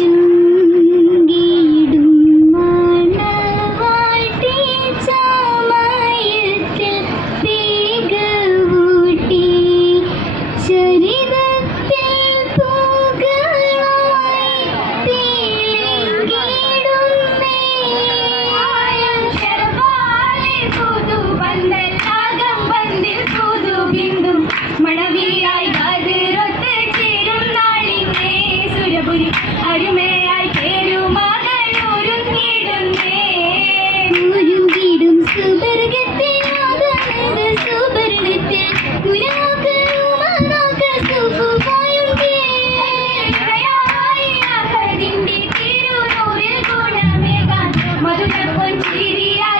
you അടിമയായി പെരുമകളൊരുങ്ങിടുന്നേ ഒരുങ്ങിടും സുബർഗത്തിൽ മധുരം പൊഞ്ചിരിയായി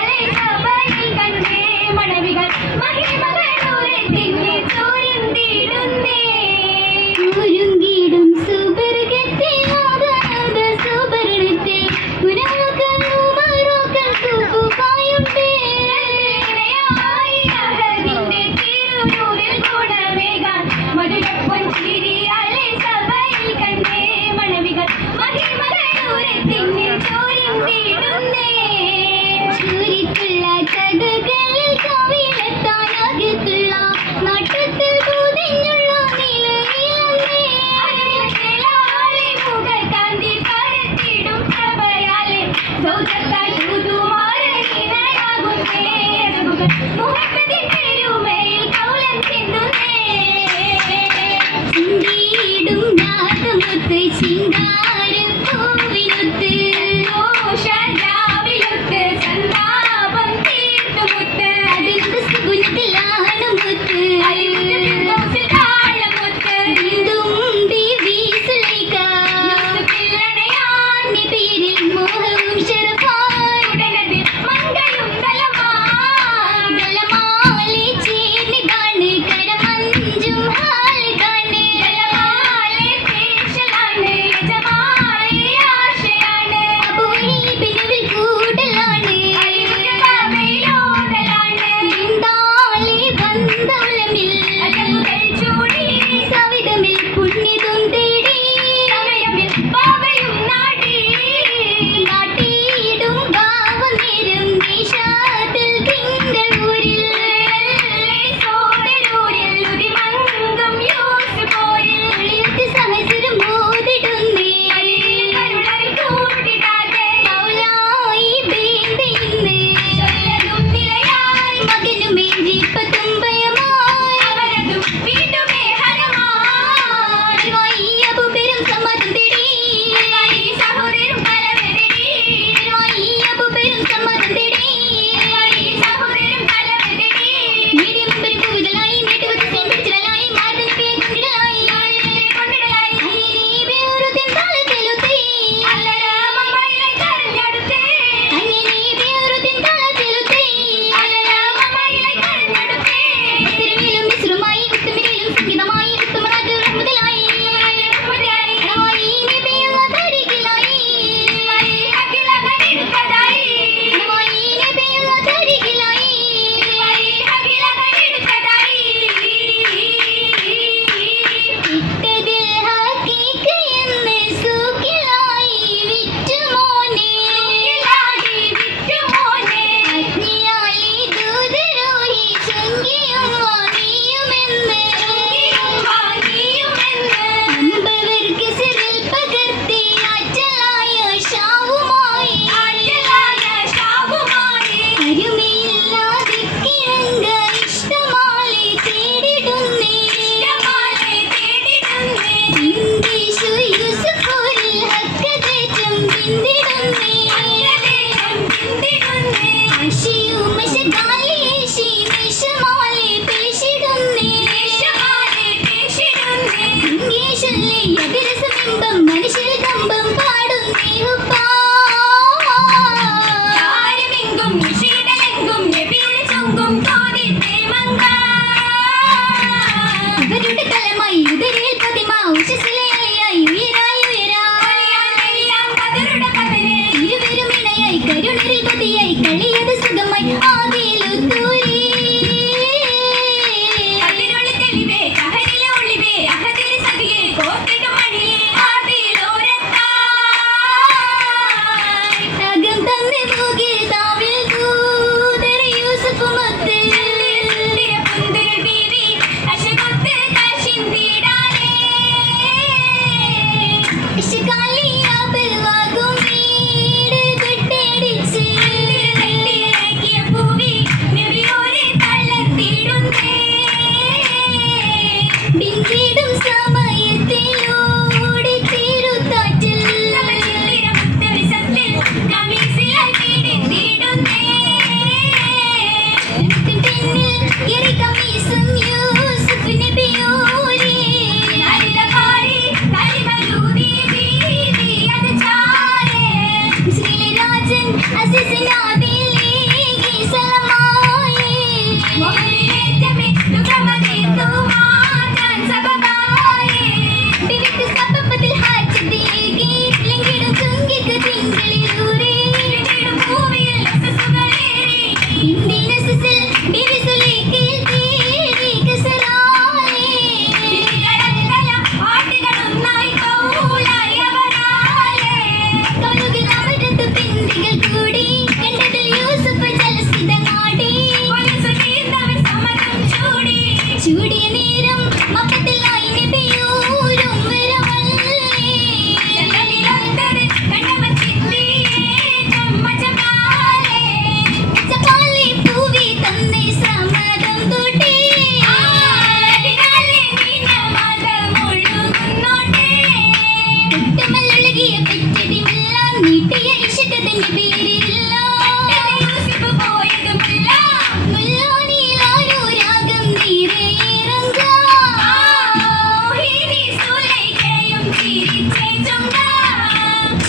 最情高。விழிப்ப தும்பை Sit down. Hoşçakalın. നേരം മൊത്തത്തിൽ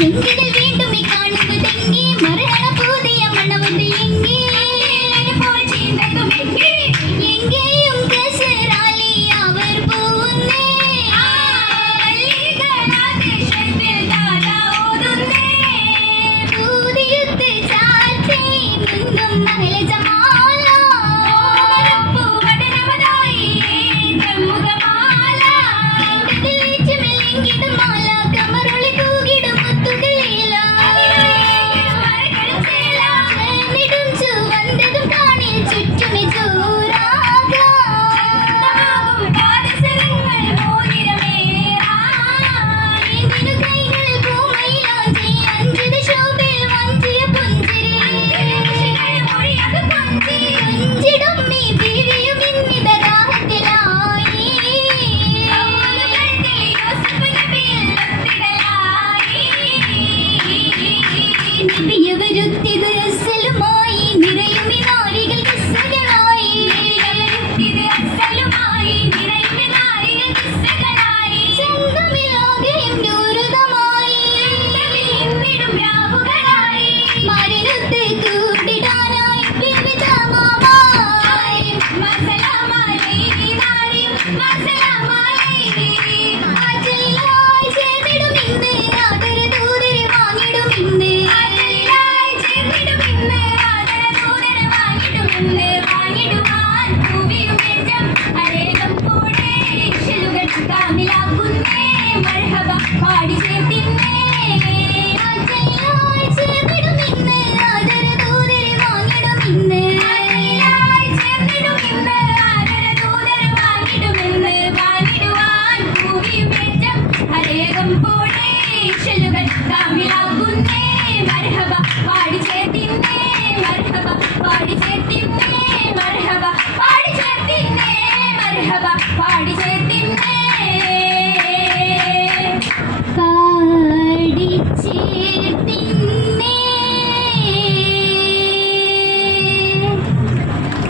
செந்திகள் வேண்டும் காணுது தெங்கே மரண பூதிய மனம் வந்து எங்கே? எங்கேயும் கசராலி அவர் போன்னே பூதியுத்து ஜமா